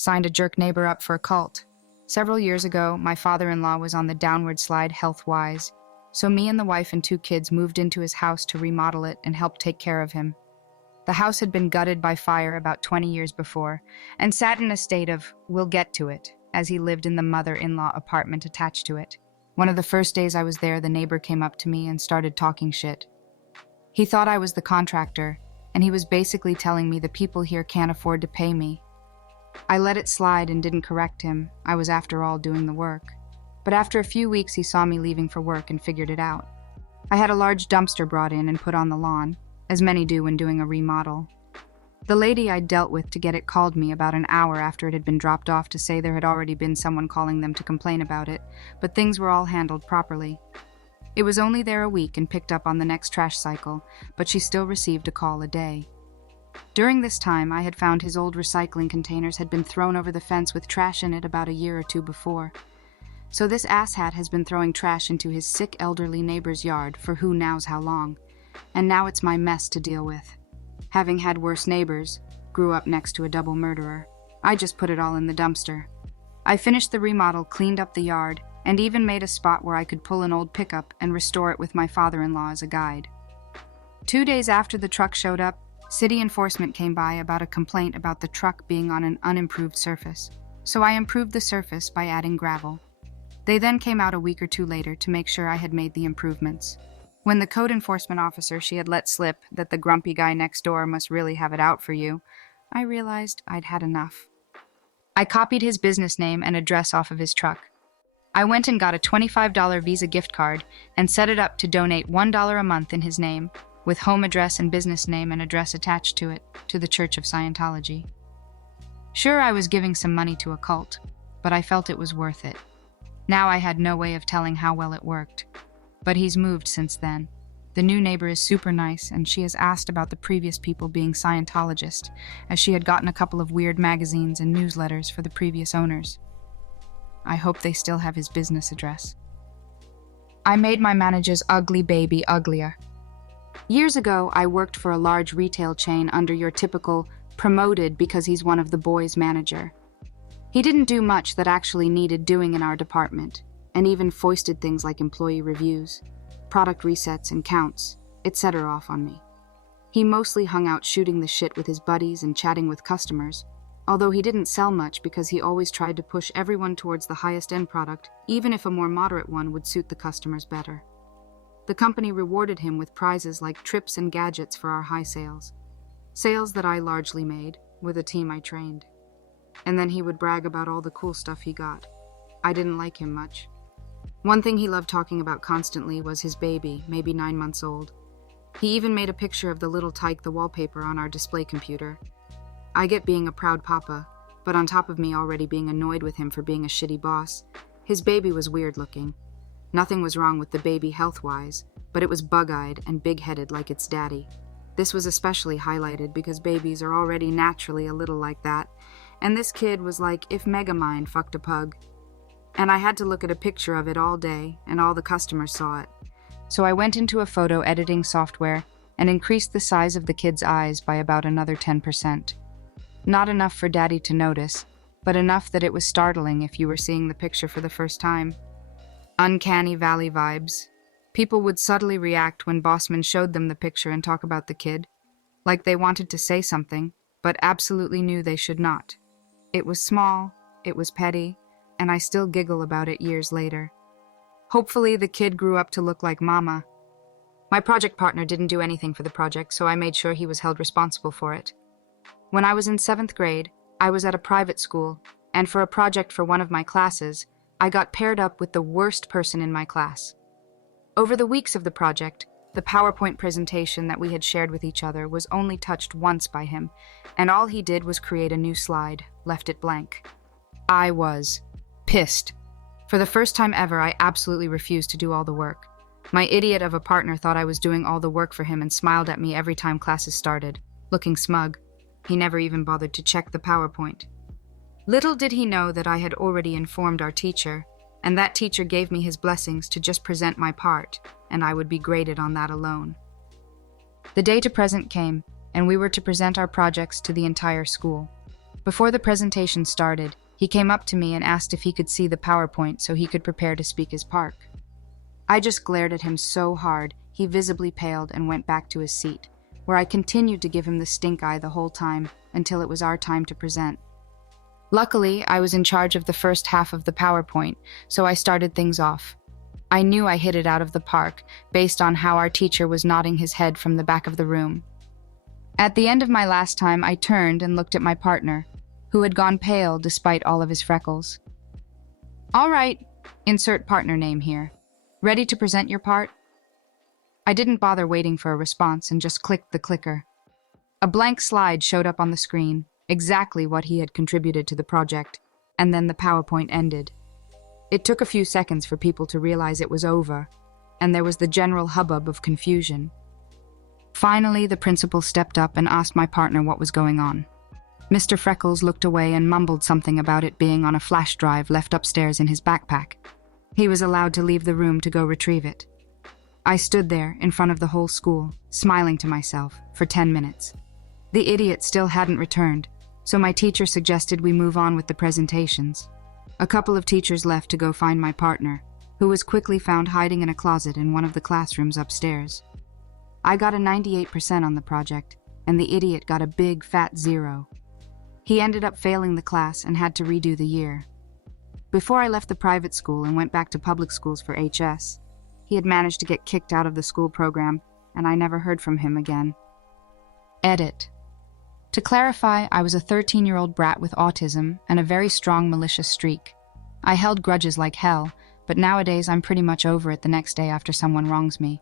Signed a jerk neighbor up for a cult. Several years ago, my father-in-law was on the downward slide health-wise, so me and the wife and 2 kids moved into his house to remodel it and help take care of him. The house had been gutted by fire about 20 years before and sat in a state of, we'll get to it, as he lived in the mother-in-law apartment attached to it. One of the first days I was there, the neighbor came up to me and started talking shit. He thought I was the contractor, and he was basically telling me the people here can't afford to pay me. I let it slide and didn't correct him. I was, after all, doing the work. But after a few weeks, he saw me leaving for work and figured it out. I had a large dumpster brought in and put on the lawn, as many do when doing a remodel. The lady I'd dealt with to get it called me about an hour after it had been dropped off to say there had already been someone calling them to complain about it, but things were all handled properly. It was only there a week and picked up on the next trash cycle, but she still received a call a day. During this time, I had found his old recycling containers had been thrown over the fence with trash in it about a year or 2 before. So this asshat has been throwing trash into his sick elderly neighbor's yard for who knows how long, and now it's my mess to deal with. Having had worse neighbors, grew up next to a double murderer, I just put it all in the dumpster. I finished the remodel, cleaned up the yard, and even made a spot where I could pull an old pickup and restore it with my father-in-law as a guide. 2 days after the truck showed up, city enforcement came by about a complaint about the truck being on an unimproved surface, so I improved the surface by adding gravel. They then came out a week or 2 later to make sure I had made the improvements. When the code enforcement officer she had let slip that the grumpy guy next door must really have it out for you, I realized I'd had enough. I copied his business name and address off of his truck. I went and got a $25 Visa gift card and set it up to donate $1 a month in his name, with home address and business name and address attached to it, to the Church of Scientology. Sure, I was giving some money to a cult, but I felt it was worth it. Now I had no way of telling how well it worked. But he's moved since then. The new neighbor is super nice, and she has asked about the previous people being Scientologists, as she had gotten a couple of weird magazines and newsletters for the previous owners. I hope they still have his business address. I made my manager's ugly baby uglier. Years ago, I worked for a large retail chain under your typical promoted because he's one of the boys manager. He didn't do much that actually needed doing in our department, and even foisted things like employee reviews, product resets and counts, etc. off on me. He mostly hung out shooting the shit with his buddies and chatting with customers, although he didn't sell much because he always tried to push everyone towards the highest end product, even if a more moderate one would suit the customers better. The company rewarded him with prizes like trips and gadgets for our high sales. Sales that I largely made, with a team I trained. And then he would brag about all the cool stuff he got. I didn't like him much. One thing he loved talking about constantly was his baby, maybe 9 months old. He even made a picture of the little tyke, the wallpaper on our display computer. I get being a proud papa, but on top of me already being annoyed with him for being a shitty boss, his baby was weird looking. Nothing was wrong with the baby health-wise, but it was bug-eyed and big-headed like its daddy. This was especially highlighted because babies are already naturally a little like that, and this kid was like if Megamind fucked a pug. And I had to look at a picture of it all day, and all the customers saw it. So I went into a photo editing software and increased the size of the kid's eyes by about another 10%. Not enough for Daddy to notice, but enough that it was startling if you were seeing the picture for the first time. Uncanny Valley vibes. People would subtly react when Bossman showed them the picture and talk about the kid, like they wanted to say something, but absolutely knew they should not. It was small, it was petty, and I still giggle about it years later. Hopefully the kid grew up to look like Mama. My project partner didn't do anything for the project, so I made sure he was held responsible for it. When I was in 7th grade, I was at a private school, and for a project for one of my classes, I got paired up with the worst person in my class. Over the weeks of the project, the PowerPoint presentation that we had shared with each other was only touched once by him, and all he did was create a new slide, left it blank. I was pissed. For the first time ever, I absolutely refused to do all the work. My idiot of a partner thought I was doing all the work for him and smiled at me every time classes started, looking smug. He never even bothered to check the PowerPoint. Little did he know that I had already informed our teacher, and that teacher gave me his blessings to just present my part, and I would be graded on that alone. The day to present came, and we were to present our projects to the entire school. Before the presentation started, he came up to me and asked if he could see the PowerPoint so he could prepare to speak his part. I just glared at him so hard, he visibly paled and went back to his seat, where I continued to give him the stink eye the whole time until it was our time to present. Luckily, I was in charge of the first half of the PowerPoint, so I started things off. I knew I hit it out of the park, based on how our teacher was nodding his head from the back of the room. At the end of my last time, I turned and looked at my partner, who had gone pale despite all of his freckles. All right, insert partner name here. Ready to present your part? I didn't bother waiting for a response and just clicked the clicker. A blank slide showed up on the screen, exactly what he had contributed to the project, and then the PowerPoint ended. It took a few seconds for people to realize it was over, and there was the general hubbub of confusion. Finally, the principal stepped up and asked my partner what was going on. Mr. Freckles looked away and mumbled something about it being on a flash drive left upstairs in his backpack. He was allowed to leave the room to go retrieve it. I stood there in front of the whole school, smiling to myself, for 10 minutes. The idiot still hadn't returned, so my teacher suggested we move on with the presentations. A couple of teachers left to go find my partner, who was quickly found hiding in a closet in one of the classrooms upstairs. I got a 98% on the project, and the idiot got a big, fat 0. He ended up failing the class and had to redo the year. Before I left the private school and went back to public schools for HS, he had managed to get kicked out of the school program, and I never heard from him again. Edit. To clarify, I was a 13-year-old brat with autism and a very strong malicious streak. I held grudges like hell, but nowadays I'm pretty much over it the next day after someone wrongs me.